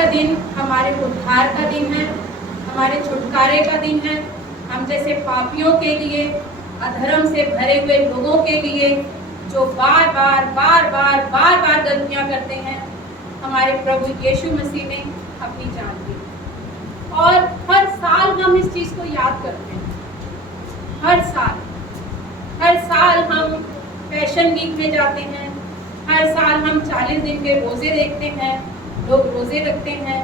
का दिन हमारे उद्धार का दिन है, हमारे छुटकारे का दिन है। हम जैसे पापियों के लिए, अधर्म से भरे हुए लोगों के लिए जो बार बार गलतियां करते हैं, हमारे प्रभु यीशु मसीह ने अपनी जान दी। और हर साल हम इस चीज़ को याद करते हैं। हर साल हम पैशन वीक में जाते हैं, हर साल हम 40 दिन के रोज़े देखते हैं, लोग रोज़े रखते हैं।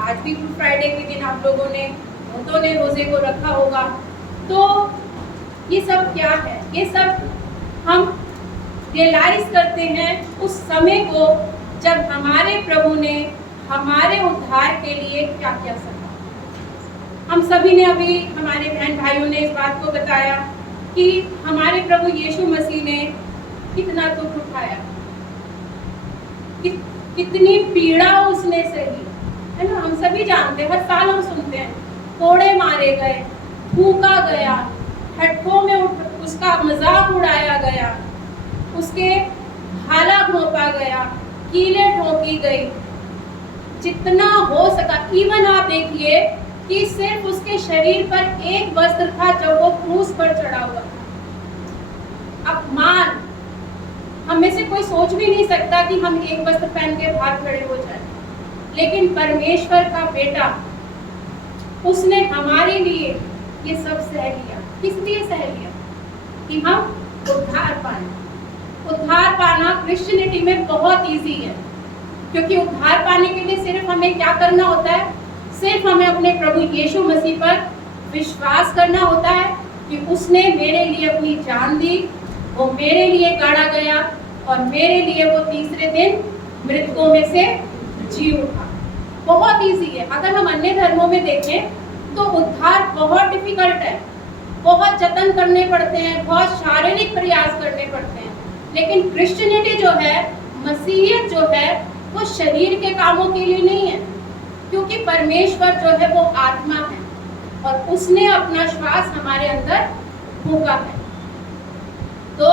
आज भी गुड फ्राइडे के दिन आप लोगों ने, बहुतों ने रोज़े को रखा होगा। तो ये सब क्या है? ये सब हम रियलाइज करते हैं उस समय को जब हमारे प्रभु ने हमारे उद्धार के लिए क्या क्या सहा। हम सभी ने अभी, हमारे बहन भाइयों ने इस बात को बताया कि हमारे प्रभु यीशु मसीह ने कितना दुख उठाया, कितनी पीड़ा उसने सही, है ना। हम सभी जानते हैं, हर साल हम सुनते हैं, कोड़े मारे गए, फूंका गया, हड्डों में उसका मजाक उड़ाया गया, उसके भाला घोंपा गया, कीलें ठोकी गई, जितना हो सका। इवन आप देखिए कि सिर्फ उसके शरीर पर एक वस्त्र था जब वो क्रूस पर चढ़ा हुआ था। अपमान, हम में से कोई सोच भी नहीं सकता कि हम एक वस्त्र पहन के बाहर खड़े हो जाएं। लेकिन परमेश्वर का बेटा, उसने हमारे लिए ये सब सह लिया। किस लिए सह लिया? कि हम उद्धार पाएं। उद्धार पाना क्रिश्चियनिटी में बहुत इजी है, क्योंकि उद्धार पाने के लिए सिर्फ हमें क्या करना होता है? सिर्फ हमें अपने प्रभु यीशु मसीह पर विश्वास करना होता है कि उसने मेरे लिए अपनी जान दी, वो मेरे लिए गाड़ा गया और मेरे लिए वो तीसरे दिन मृतकों में से जी उठा। बहुत इजी है। अगर हम अन्य धर्मों में देखें तो उद्धार बहुत डिफिकल्ट है, बहुत जतन करने पड़ते हैं, बहुत शारीरिक प्रयास करने पड़ते हैं। लेकिन क्रिश्चियनिटी जो है, मसीहियत जो है, वो शरीर के कामों के लिए नहीं है, क्योंकि परमेश्वर जो है वो आत्मा है और उसने अपना श्वास हमारे अंदर फूंका है। तो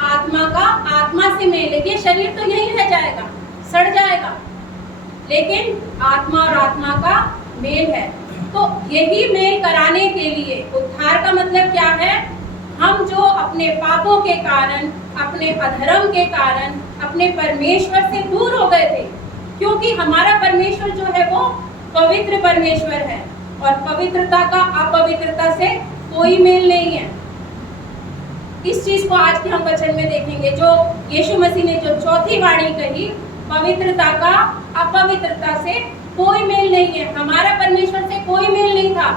आत्मा से मेल, लेकिन शरीर तो यही रह जाएगा, सड़ जाएगा, लेकिन आत्मा और आत्मा का मेल है। तो यही मेल कराने के लिए उद्धार का मतलब क्या है? हम जो अपने पापों के कारण, अपने अधर्म के कारण अपने परमेश्वर से दूर हो गए थे, क्योंकि हमारा परमेश्वर जो है वो पवित्र परमेश्वर है और पवित्रता का अपवित्रता से कोई मेल नहीं है। इस चीज को आज के हम वचन में देखेंगे, जो यीशु मसीह ने जो चौथी वाणी कही, पवित्रता का अपवित्रता से कोई मेल नहीं है। हमारा परमेश्वर से कोई मेल नहीं था,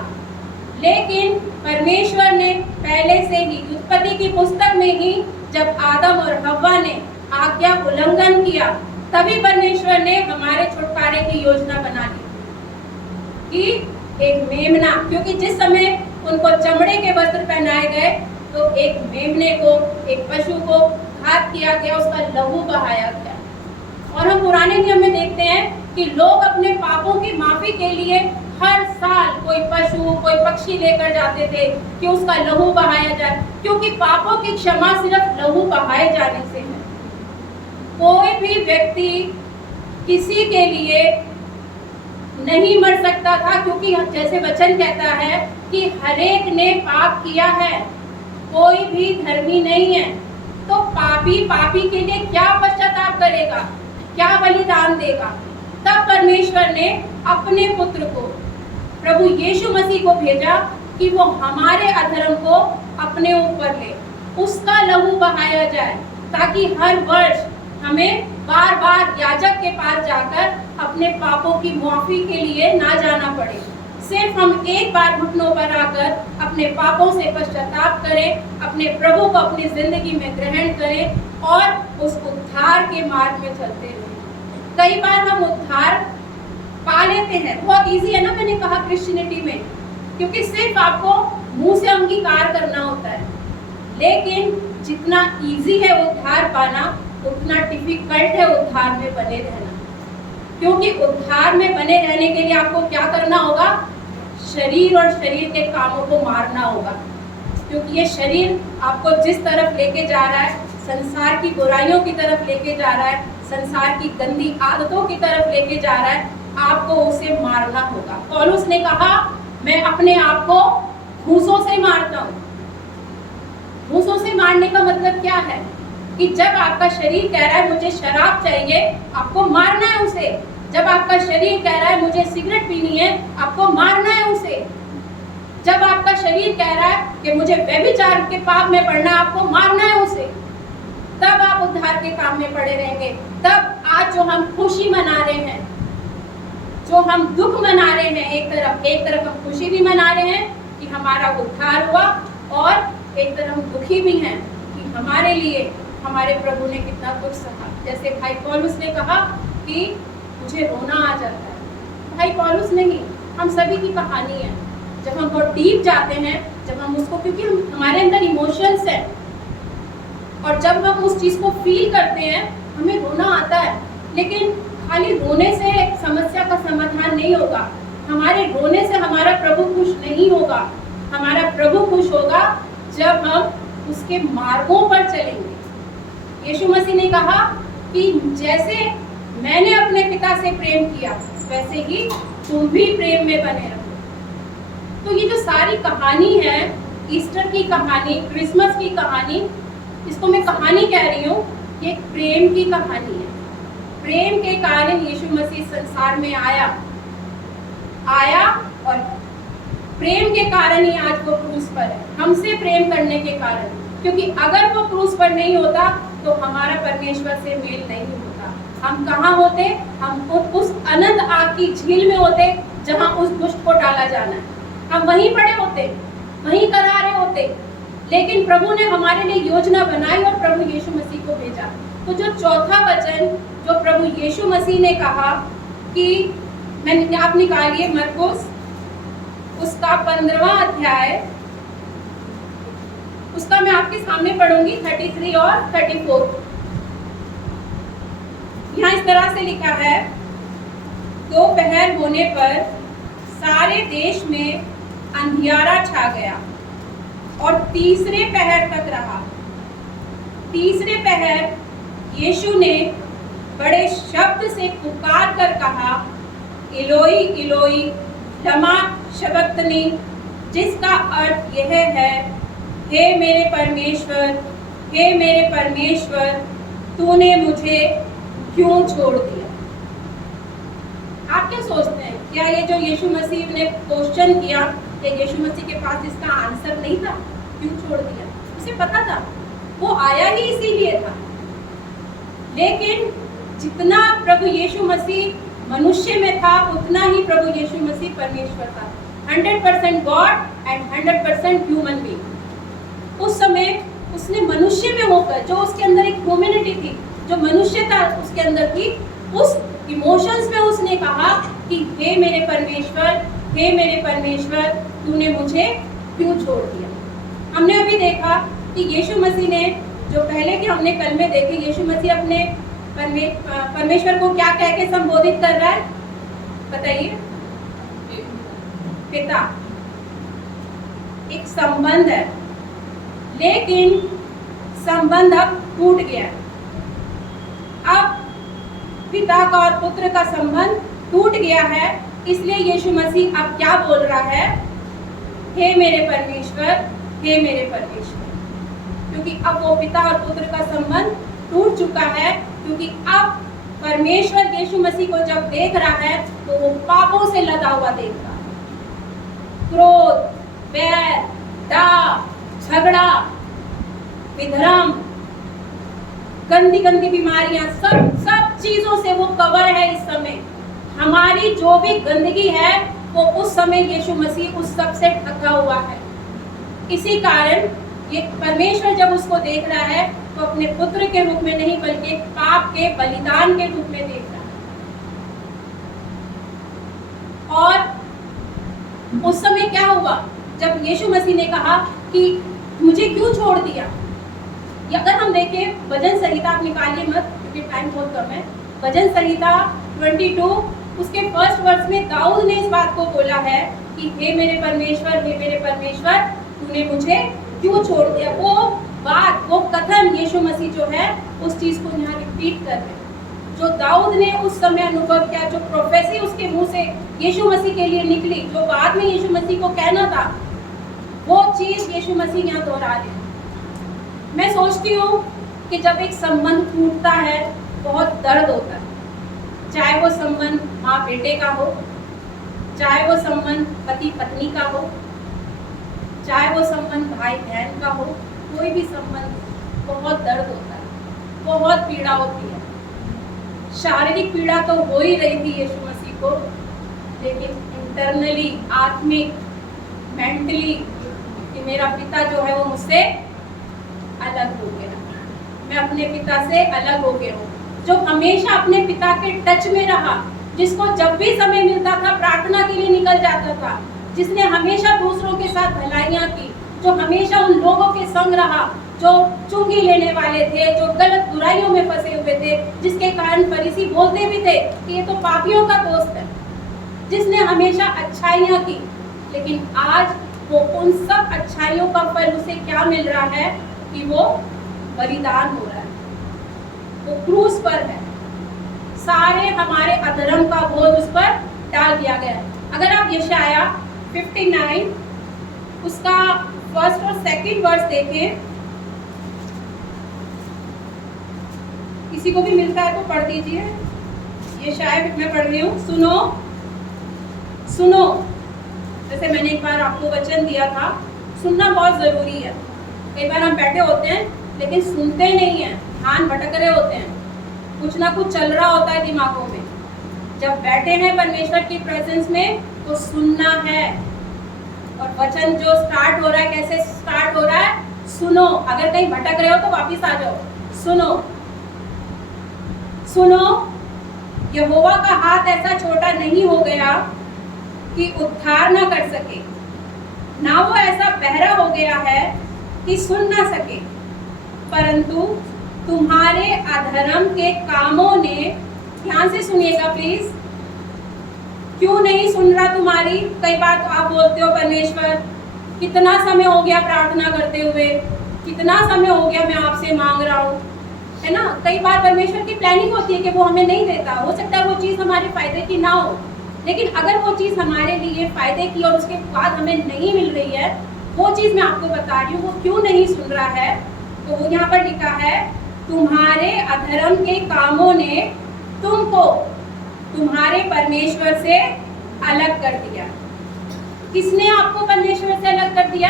लेकिन परमेश्वर ने पहले से ही उत्पत्ति की पुस्तक में ही जब आदम और हव्वा ने आज्ञा उल्लंघन किया, तभी परमेश्वर ने हमारे छुटकारे की योजना बना ली कि एक मेमना, क्योंकि जिस समय उनको चमड़े के वस्त्र पहनाए गए तो एक मेमने को, एक पशु को घात किया गया, उसका लहू बहाया गया। और हम पुराने नियम में देखते हैं कि लोग अपने पापों की माफी के लिए हर साल कोई पशु, कोई पक्षी लेकर जाते थे कि उसका लहू बहाया जाए, क्योंकि पापों की क्षमा सिर्फ लहू बहाए जाने से है। कोई भी व्यक्ति किसी के लिए नहीं मर सकता था, क्योंकि जैसे वचन कहता है कि हरेक ने पाप किया है, कोई भी धर्मी नहीं है। तो पापी के लिए क्या पश्चाताप करेगा, क्या बलिदान देगा? तब परमेश्वर ने अपने पुत्र को, प्रभु यीशु मसीह को भेजा कि वो हमारे अधर्म को अपने ऊपर ले, उसका लहू बहाया जाए, ताकि हर वर्ष हमें बार बार याजक के पास जाकर अपने पापों की माफी के लिए ना जाना पड़े। सिर्फ हम एक बार घुटनों पर आकर अपने पापों से पश्चाताप करें, अपने प्रभु को अपनी जिंदगी में ग्रहण करें और उस उद्धार के मार्ग में चलते रहें। कई बार हम उद्धार पा लेते हैं, बहुत इजी है ना, मैंने कहा क्रिश्चियनिटी में, क्योंकि सिर्फ आपको मुंह से अंगीकार करना होता है। लेकिन जितना इजी है उद्धार पाना, उतना डिफिकल्ट है उद्धार में बने रहना, क्योंकि उद्धार में बने रहने के लिए आपको क्या करना होगा? शरीर और शरीर के कामों को मारना होगा, क्योंकि ये शरीर आपको जिस तरफ लेके जा रहा है, संसार की बुराइयों की तरफ लेके जा रहा है, संसार की गंदी आदतों की तरफ लेके जा रहा है, आपको उसे मारना होगा। पौलुस ने कहा मैं अपने आप को घूंसों से मारता हूँ। घूंसों से मारने का मतलब क्या है कि जब आपका शरीर कह रहा है मुझे शराब चाहिए, आपको मारना है उसे। जब आपका शरीर कह रहा है मुझे सिगरेट पीनी है, आपको मारना है उसे। जब आपका शरीर कह रहा है कि मुझे व्यभिचार के पाप में पड़ना है, आपको मारना है उसे। तब आप उद्धार के काम में पड़े रहेंगे। तब आज जो हम खुशी मना रहे हैं, जो हम दुख मना रहे हैं, एक तरफ हम खुशी भी मना रहे हैं कि हमारा उद्धार हुआ, और एक तरफ हम दुखी भी हैं कि हमारे लिए हमारे प्रभु ने कितना दुख सहा। जैसे भाई पौलुस ने कहा कि मुझे रोना आ जाता है। भाई पौलुस नहीं, हम सभी की कहानी है। जब हम बहुत डीप जाते हैं, जब हम उसको, क्योंकि हमारे अंदर इमोशंस हैं, और जब हम उस चीज़ को फील करते हैं हमें रोना आता है। लेकिन खाली रोने से समस्या का समाधान नहीं होगा। हमारे रोने से हमारा प्रभु खुश नहीं होगा। हमारा प्रभु खुश होगा जब हम उसके मार्गों पर चलेंगे। यीशु मसीह ने कहा कि जैसे मैंने अपने पिता से प्रेम किया, वैसे ही तुम भी प्रेम में बने रहो। तो ये जो सारी कहानी है, ईस्टर की कहानी, क्रिसमस की कहानी, इसको मैं कहानी कह रही हूँ, ये प्रेम की कहानी है। प्रेम के कारण यीशु मसीह संसार में आया और प्रेम के कारण ही आज वो क्रूस पर है, हमसे प्रेम करने के कारण। क्योंकि अगर वो क्रूस पर नहीं होता तो हमारा परमेश्वर से मेल नहीं होता। हम कहाँ होते? हम उस अनंत आग की झील में होते जहाँ उस दुष्ट को डाला जाना है। हम वहीं पड़े होते, वहीं करा रहे होते। लेकिन प्रभु ने हमारे लिए योजना बनाई और प्रभु यीशु मसीह को भेजा। तो जो चौथा वचन जो प्रभु यीशु मसीह ने कहा कि मैंने, आप निकालिए मरकुस उसका 15वां अध्याय, उसका मैं आपके सामने पढ़ूंगी 33 और 34। यहाँ इस तरह से लिखा है, दोपहर होने पर सारे देश में अंधियारा छा गया और तीसरे पहर तक रहा। तीसरे पहर यीशु ने बड़े शब्द से पुकार कर कहा, इलोई इलोई लमा शबक्तनी, जिसका अर्थ यह है, हे मेरे परमेश्वर, हे मेरे परमेश्वर, तूने मुझे क्यों छोड़ दिया। आप क्या सोचते हैं? क्या ये जो यीशु मसीह ने क्वेश्चन किया, क्या यीशु मसीह के पास इसका आंसर नहीं था? क्यों छोड़ दिया? उसे पता था, वो आया ही इसीलिए था। लेकिन जितना प्रभु यीशु मसीह मनुष्य में था, उतना ही प्रभु यीशु मसीह परमेश्वर था। 100% गॉड एंड 100% ह्यूमन बीइंग। उस समय उसने मनुष्य में होकर, जो उसके अंदर एक ह्यूमैनिटी थी, जो मनुष्यता उसके अंदर थी, उस इमोशंस में उसने कहा कि हे मेरे परमेश्वर, हे मेरे परमेश्वर, तूने मुझे क्यों छोड़ दिया। हमने अभी देखा कि यीशु मसीह ने, जो पहले के हमने कल में देखे, यीशु मसीह अपने परमेश्वर को क्या कह के संबोधित कर रहा है, बताइए? पिता। एक संबंध है, लेकिन संबंध अब टूट गया। अब पिता का और पुत्र का संबंध टूट गया है, इसलिए यीशु मसीह अब क्या बोल रहा है? हे मेरे परमेश्वर, हे मेरे परमेश्वर। क्योंकि अब वो पिता और पुत्र का संबंध टूट चुका है। क्योंकि अब परमेश्वर यीशु मसीह को जब देख रहा है तो वो पापों से लदा हुआ देख रहा है। क्रोध, बैर, दाग, झगड़ा, विधर्म, गंदी गंदी बीमारियां, सब चीजों से वो कवर है इस समय। हमारी जो भी गंदगी है वो उस समय यीशु मसीह उस सब से ढका हुआ है। इसी कारण ये परमेश्वर जब उसको देख रहा है तो अपने पुत्र के रूप में नहीं, बल्कि पाप के बलिदान के रूप में देख रहा है। और उस समय क्या हुआ जब यीशु मसीह ने कहा कि मुझे क्यों छोड़ दिया। अगर हम देखें भजन संहिता, आप निकालिए मत क्योंकि टाइम बहुत कम है। भजन संहिता 22 उसके फर्स्ट वर्स में दाऊद ने इस बात को बोला है कि हे मेरे परमेश्वर, हे मेरे परमेश्वर, तूने मुझे क्यों छोड़ दिया। वो बात, वो कथन यीशु मसीह जो है उस चीज को यहाँ रिपीट कर रहे हैं। जो दाऊद ने उस समय अनुभव किया, जो प्रोफेसी उसके मुंह से यीशु मसीह के लिए निकली, जो बाद में यीशु मसीह को कहना था, वो चीज यीशु मसीह यहाँ दोहरा रहे हैं। मैं सोचती हूँ कि जब एक संबंध टूटता है बहुत दर्द होता है, चाहे वो संबंध माँ बेटे का हो, चाहे वो संबंध पति पत्नी का हो, चाहे वो संबंध भाई बहन का हो, कोई भी संबंध बहुत दर्द होता है, बहुत पीड़ा होती है। शारीरिक पीड़ा तो हो ही रही थी यीशु मसीह को, लेकिन इंटरनली, आत्मिक, मेंटली, कि मेरा पिता जो है वो मुझसे अलग हो गया, मैं अपने पिता से अलग हो गया हूँ। जो हमेशा अपने पिता के टच में रहा, जिसको जब भी समय मिलता था प्रार्थना के लिए निकल जाता था, जिसने हमेशा दूसरों के साथ भलाइयाँ की, जो हमेशा उन लोगों के संग रहा जो चुंगी लेने वाले थे, जो गलत बुराइयों में फंसे हुए थे, जिसके कारण फरीसी बोलते भी थे कि ये तो पापियों का दोस्त है, जिसने हमेशा अच्छाइयाँ की, लेकिन आज वो उन सब अच्छाइयों का फल उसे क्या मिल रहा है कि वो बलिदान हो रहा है, वो क्रूस पर है, सारे हमारे अधर्म का बोझ उस पर डाल दिया गया है। अगर आप यशाया 59 उसका फर्स्ट और सेकंड वर्स देखें, किसी को भी मिलता है तो पढ़ दीजिए। यशाया मैं पढ़ रही हूँ, सुनो सुनो। जैसे मैंने एक बार आपको वचन दिया था, सुनना बहुत जरूरी है। कई बार हम बैठे होते हैं लेकिन सुनते नहीं हैं, ध्यान भटक रहे होते हैं, कुछ ना कुछ चल रहा होता है दिमागों में। जब बैठे हैं परमेश्वर की प्रेजेंस में तो सुनना है। और वचन जो स्टार्ट हो रहा है, कैसे स्टार्ट हो रहा है? सुनो। अगर कहीं भटक रहे हो तो वापिस आ जाओ, सुनो सुनो। यहोवा का हाथ ऐसा छोटा नहीं हो गया कि उद्धार ना कर सके, ना वो ऐसा बहरा हो गया है कि सुन ना सके, परंतु तुम्हारे अधर्म के कामों ने, ध्यान से सुनिएगा प्लीज, क्यों नहीं सुन रहा तुम्हारी? कई बार तो आप बोलते हो परमेश्वर कितना समय हो गया प्रार्थना करते हुए, कितना समय हो गया मैं आपसे मांग रहा हूँ, है ना। कई बार परमेश्वर की प्लानिंग होती है कि वो हमें नहीं देता, हो सकता है वो चीज़ हमारे फायदे की ना हो, लेकिन अगर वो चीज़ हमारे लिए फायदे की और उसके बाद हमें नहीं मिल रही है, वो चीज़ मैं आपको बता रही हूँ वो क्यों नहीं सुन रहा है। तो वो यहाँ पर लिखा है, तुम्हारे अधर्म के कामों ने तुमको तुम्हारे परमेश्वर से अलग कर दिया। किसने आपको परमेश्वर से अलग कर दिया?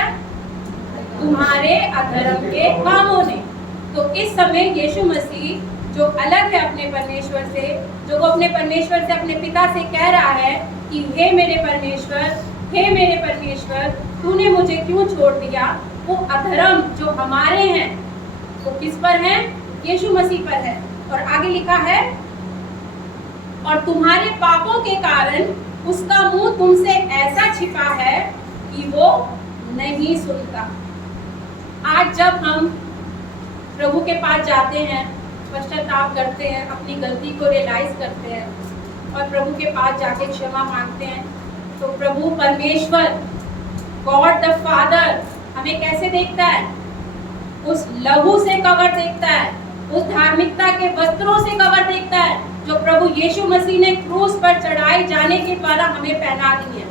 तुम्हारे अधर्म के कामों ने। तो इस समय यीशु मसीह जो अलग है अपने परमेश्वर से, जो वो अपने परमेश्वर से, अपने पिता से कह रहा है कि हे मेरे परमेश्वर, हे मेरे परमेश्वर, तूने मुझे क्यों छोड़ दिया। वो अधर्म जो हमारे हैं वो किस पर है? यीशु मसीह पर है। और आगे लिखा है, और तुम्हारे पापों के कारण उसका मुंह तुमसे ऐसा छिपा है कि वो नहीं सुनता। आज जब हम प्रभु के पास जाते हैं, पश्चाताप करते हैं, अपनी गलती को रियलाइज करते हैं और प्रभु के पास जाके क्षमा मांगते हैं, तो प्रभु परमेश्वर, गॉड द फादर, हमें कैसे देखता है? उस लहू से कवर देखता है, उस धार्मिकता के वस्त्रों से कवर देखता है जो प्रभु यीशु मसीह ने क्रूस पर चढ़ाए जाने के द्वारा हमें पहना दी है।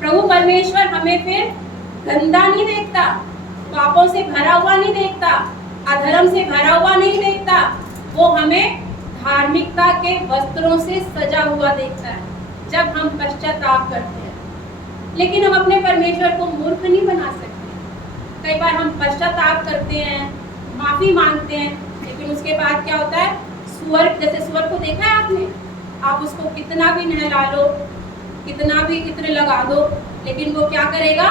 प्रभु परमेश्वर हमें फिर गंदा नहीं देखता, पापों से भरा हुआ नहीं देखता, अधर्म से भरा हुआ नहीं देखता, वो हमें धार्मिकता के वस्त्रों से सजा हुआ देखता है जब हम पश्चाताप करते हैं। लेकिन हम अपने परमेश्वर को मूर्ख नहीं बना सकते। कई बार हम पश्चाताप करते हैं, माफी मांगते हैं, लेकिन उसके बाद क्या होता है? सुअर, जैसे सुअर को देखा है आपने, आप उसको कितना भी नहला लो, कितना भी इत्र लगा दो, लेकिन वो क्या करेगा?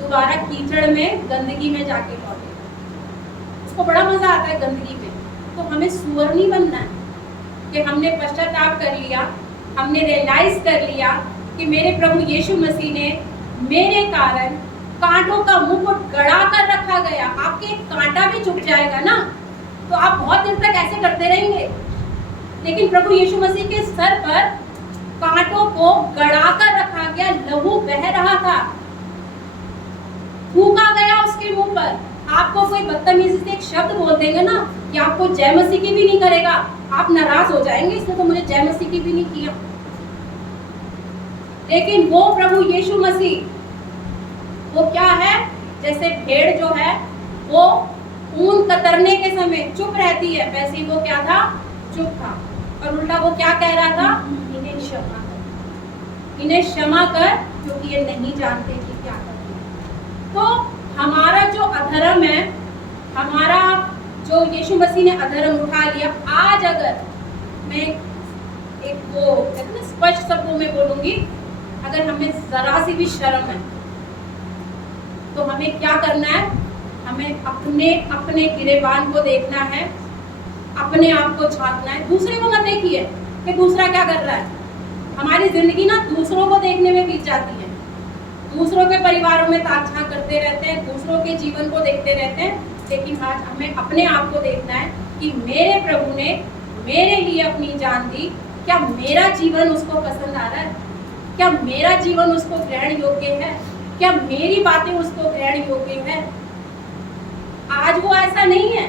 दोबारा कीचड़ में, गंदगी में जाके लौटेगा। उसको बड़ा मजा आता है गंदगी में। तो हमें सुअर नहीं बनना है कि हमने पश्चाताप कर लिया, हमने रियलाइज कर लिया कि मेरे प्रभु यीशु मसीह ने मेरे कारण कांटों का मुकुट गड़ा कर रखा गया। आपके एक कांटा भी चुभ जाएगा ना तो आप बहुत देर तक ऐसे करते रहेंगे, लेकिन प्रभु यीशु मसीह के सर पर कांटों को गड़ा कर रखा गया, लहू बह रहा था, थूका गया उसके मुंह पर। आपको कोई बदतमीजी से एक शब्द बोल देंगे ना कि आपको जय मसीह की भी नहीं करेगा, आप नाराज हो जाएंगे, इसने तो मुझे जय मसीह की भी नहीं किया। लेकिन वो प्रभु यीशु मसीह वो क्या है, जैसे भेड़ जो है वो ऊन कतरने के समय चुप रहती है, वैसे ही वो क्या था, चुप था। और उल्टा वो क्या कह रहा था, इन्हें क्षमा कर, इन्हें क्षमा कर, क्योंकि ये नहीं जानते कि क्या करते हैं। तो हमारा जो अधर्म है, हमारा जो यीशु मसीह ने अधर्म उठा लिया, आज अगर मैं एक वो कहते हैं ना स्पष्ट शब्दों में बोलूंगी, अगर हमें जरा सी भी शर्म है तो हमें क्या करना है, हमें अपने अपने गिरेबान को देखना है, अपने आप को झांकना है। दूसरे को मत देखिए कि दूसरा क्या कर रहा है। हमारी जिंदगी ना दूसरों को देखने में बीत जाती है, दूसरों के परिवारों में ताक झांक करते रहते हैं, दूसरों के जीवन को देखते रहते हैं। लेकिन आज हमें अपने आप को देखना है कि मेरे प्रभु ने मेरे लिए अपनी जान दी, क्या मेरा जीवन उसको पसंद आ रहा है, क्या मेरा जीवन उसको ग्रहण योग्य है, क्या मेरी बातें उसको ग्रहण योग्य है। आज वो ऐसा नहीं है,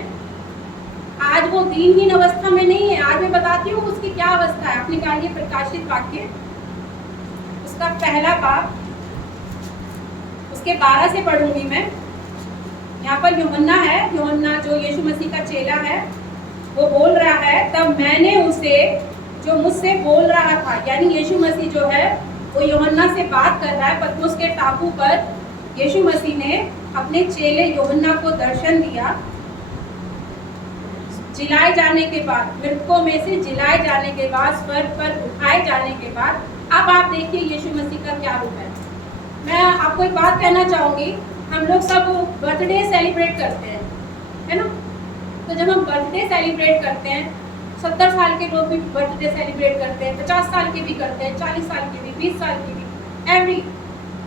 आज वो दीनहीन अवस्था में नहीं है। आज मैं बताती हूँ उसकी क्या अवस्था है। अपने कार्य प्रकाशित वाक्य उसका पहला बाब उसके 12 से पढ़ूंगी मैं। यहाँ पर यूहन्ना है, यूहन्ना जो यीशु मसीह का चेला है, वो बोल रहा है, तब मैंने उसे जो मुझसे बोल रहा था, यानी यीशु मसीह जो है वो यूहन्ना से बात कर रहा है। पतमुस के टापू पर यीशु मसीह ने अपने चेले यूहन्ना को दर्शन दिया, जिलाए जाने के बाद, मृतकों में से जिलाए जाने के बाद, स्वर्ग पर उठाए जाने के बाद। अब आप देखिए यीशु मसीह का क्या रूप है। मैं आपको एक बात कहना चाहूँगी, हम लोग सब बर्थडे सेलिब्रेट करते हैं, है ना। तो जब हम बर्थडे सेलिब्रेट करते हैं, 70 साल के लोग भी बर्थडे सेलिब्रेट करते हैं, 50 साल के भी करते हैं, 40 साल के भी, 20 साल के भी,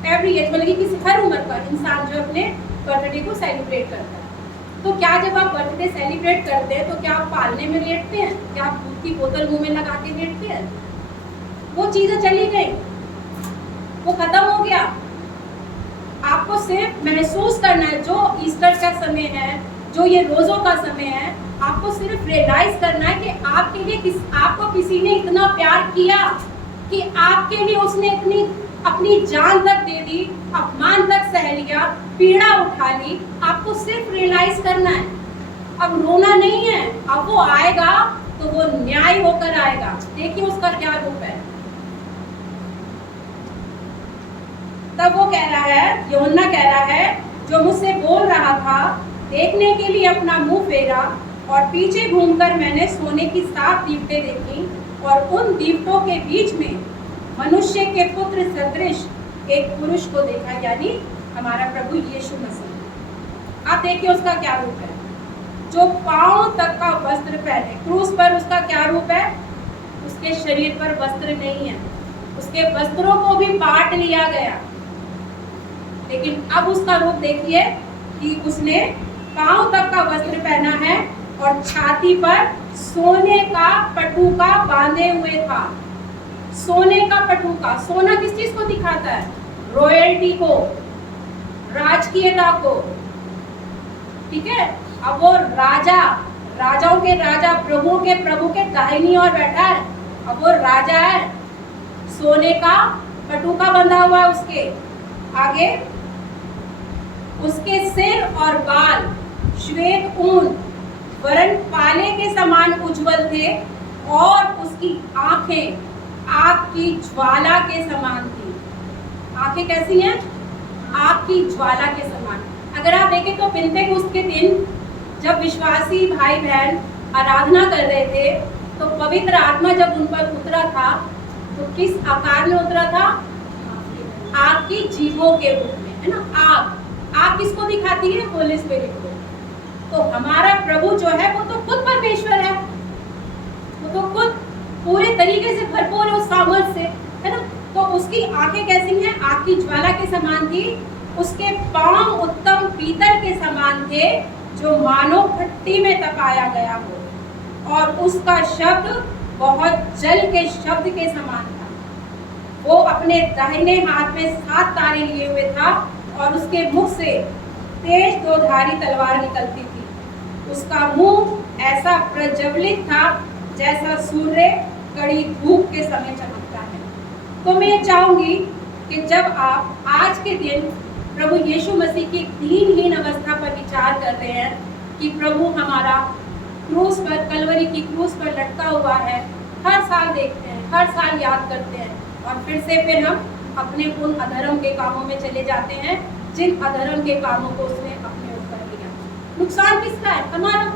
एवरी एज, मतलब कि किसी हर उम्र का इंसान जो अपने बर्थडे को सेलिब्रेट करता है। तो क्या जब आप बर्थडे सेलिब्रेट करते हैं तो क्या आप पालने में लेटते हैं, क्या आप दूध की बोतल मुंह में लगा के लेटते हैं? वो चीज़ें चली गई, वो खत्म हो गया। आपको सिर्फ महसूस करना है, जो ईस्टर का समय है, जो ये रोज़ों का समय है, आपको सिर्फ रियलाइज करना है कि आपके लिए आपको किसी ने इतना प्यार किया कि आपके लिए उसने इतनी अपनी जान तक दे दी, अपमान तक सह लिया, पीड़ा उठा ली। आपको सिर्फ रियलाइज करना है। अब रोना नहीं है, अब वो आएगा तो वो न्याय होकर आएगा। देखिए उसका क्या रूप है। तब वो कह रहा है, यूहन्ना कह रहा है, जो मुझसे बोल रहा था, देखने के लिए अपना मुंह फेरा और पीछे घूमकर मैंने सोने की 7 दीवटें देखी और उन दीवटों के बीच में मनुष्य के पुत्र सदृश एक पुरुष को देखा, यानी हमारा प्रभु यीशु मसीह। आप देखिए उसका क्या रूप है, जो पांव तक का वस्त्र पहने। क्रूस पर उसका क्या रूप है, उसके शरीर पर वस्त्र नहीं है, उसके वस्त्रों को भी पाट लिया गया। लेकिन अब उसका रूप देखिए कि उसने पांव तक का वस्त्र पहना है और छाती पर सोने का पटुका बांधे हुए था। सोने का पटुका, सोना किस चीज को दिखाता है, रॉयल्टी को, राजकीयता को, ठीक है। अब वो राजा, राजाओं के राजा, प्रभु के प्रभु के दाहिनी ओर बैठा है। अब वो राजा है, सोने का पटुका बंधा हुआ है उसके आगे। उसके सिर और बाल श्वेत ऊन वरन पाले के समान उज्जवल थे और उसकी आंखें आग की ज्वाला के समान थी। आंखें कैसी हैं, आग की ज्वाला के समान। अगर आप देखें तो पिंतेकुस्त के दिन जब विश्वासी भाई बहन आराधना कर रहे थे तो पवित्र आत्मा जब उन पर उतरा था तो किस आकार में उतरा था, आग की जीभों के रूप में, है ना। आग किसको दिखाती है, होली स्पिरिट को। तो हमारा प्रभु जो है वो तो खुद परमेश्वर है, वो तो खुद पूरे तरीके से भरपूर है उस सामर्थ से, है ना। तो उसकी आंखें कैसी हैं, आग की ज्वाला के समान थी। उसके पांव उत्तम पीतल के समान थे जो मानो भट्टी में तपाया गया हो, और उसका शब्द बहुत जल के शब्द के समान था। वो अपने दाहिने हाथ में 7 तारे लिए हुए था और उसके मुख से तेज 2 धारी तलवार निकलती थी। उसका मुंह ऐसा प्रज्वलित था जैसा सूर्य कड़ी धूप के समय चमकता है। तो मैं चाहूंगी कि जब आप आज के दिन प्रभु यीशु मसीह की दीनहीन अवस्था पर विचार कर रहे हैं कि प्रभु हमारा क्रूस पर, कलवरी की क्रूस पर लटका हुआ है, हर साल देखते हैं, हर साल याद करते हैं और फिर हम अपने उन अधर्म के कामों में चले जाते हैं जिन अधर्म के कामों को उसने अपने ऊपर लिया। नुकसान किसका है? हमारा।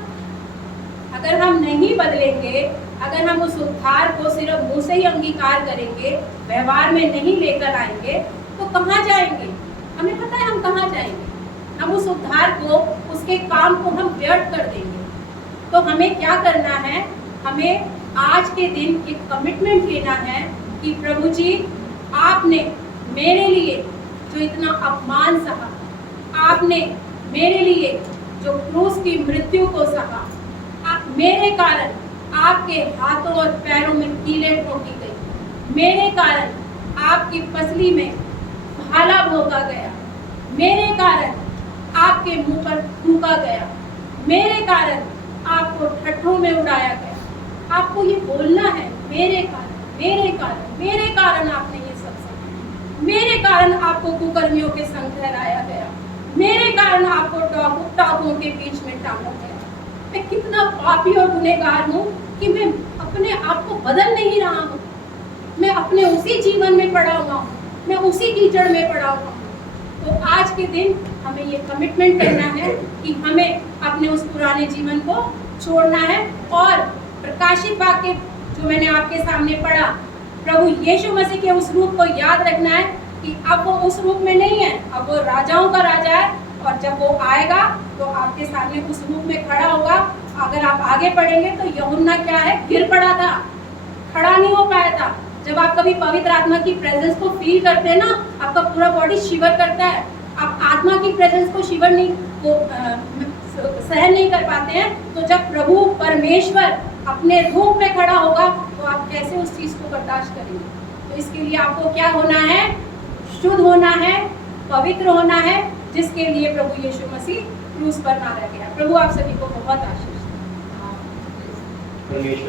अगर हम नहीं बदलेंगे, अगर हम उस उद्धार को सिर्फ मुंह से ही अंगीकार करेंगे, व्यवहार में नहीं लेकर आएंगे, तो कहाँ जाएंगे? हमें पता है हम कहाँ जाएंगे। हम उस उद्धार को, उसके काम को हम व्यर्थ कर देंगे। तो हमें क्या करना है? हमें आज के दिन एक कमिटमेंट लेना है कि प्रभु जी, आपने मेरे लिए जो इतना अपमान सहा, आपने मेरे लिए जो क्रूस की मृत्यु को सहा, मेरे कारण आपके हाथों और पैरों में कीलें ठोकी गई, मेरे कारण आपकी पसली में भाला भोंका गया, मेरे कारण आपके मुंह पर थूका गया, मेरे कारण आपको ठट्ठों में उड़ाया गया। आपको ये बोलना है, मेरे कारण, मेरे कारण, मेरे कारण आपने ये सब सहा, मेरे कारण आपको कुकर्मियों के संग ठहराया गया, मेरे कारण आपको टापुओं के बीच में टांगा गया। मैं कितना पापी और गुनहगार हूँ कि मैं अपने आप को बदल नहीं रहा हूँ। मैं अपने उसी जीवन में पड़ा हुआ हूँ, मैं उसी कीचड़ में पड़ा हुआ हूँ। तो आज के दिन हमें ये कमिटमेंट करना है कि हमें अपने उस पुराने जीवन को छोड़ना है और प्रकाशित वाक्य जो मैंने आपके सामने पढ़ा, प्रभु यीशु मसीह के उस रूप को याद रखना है कि अब वो उस रूप में नहीं है, अब वो राजाओं का राजा है और जब वो आएगा तो आपके सामने उस रूप में खड़ा होगा। अगर आप आगे पढ़ेंगे तो यूहन्ना क्या है, गिर पड़ा था, खड़ा नहीं हो पाया था। जब आप कभी पवित्र आत्मा की प्रेजेंस को फील करते हैं ना, आपका पूरा बॉडी शिवर करता है। आप आत्मा की प्रेजेंस को शिवर नहीं सहन नहीं कर पाते हैं, तो जब प्रभु परमेश्वर अपने रूप में खड़ा होगा तो आप कैसे उस चीज को बर्दाश्त करेंगे? तो इसके लिए आपको क्या होना है? शुद्ध होना है, पवित्र होना है, जिसके लिए प्रभु यीशु मसीह क्रूस पर मारा गया। प्रभु आप सभी को बहुत आशीष दे।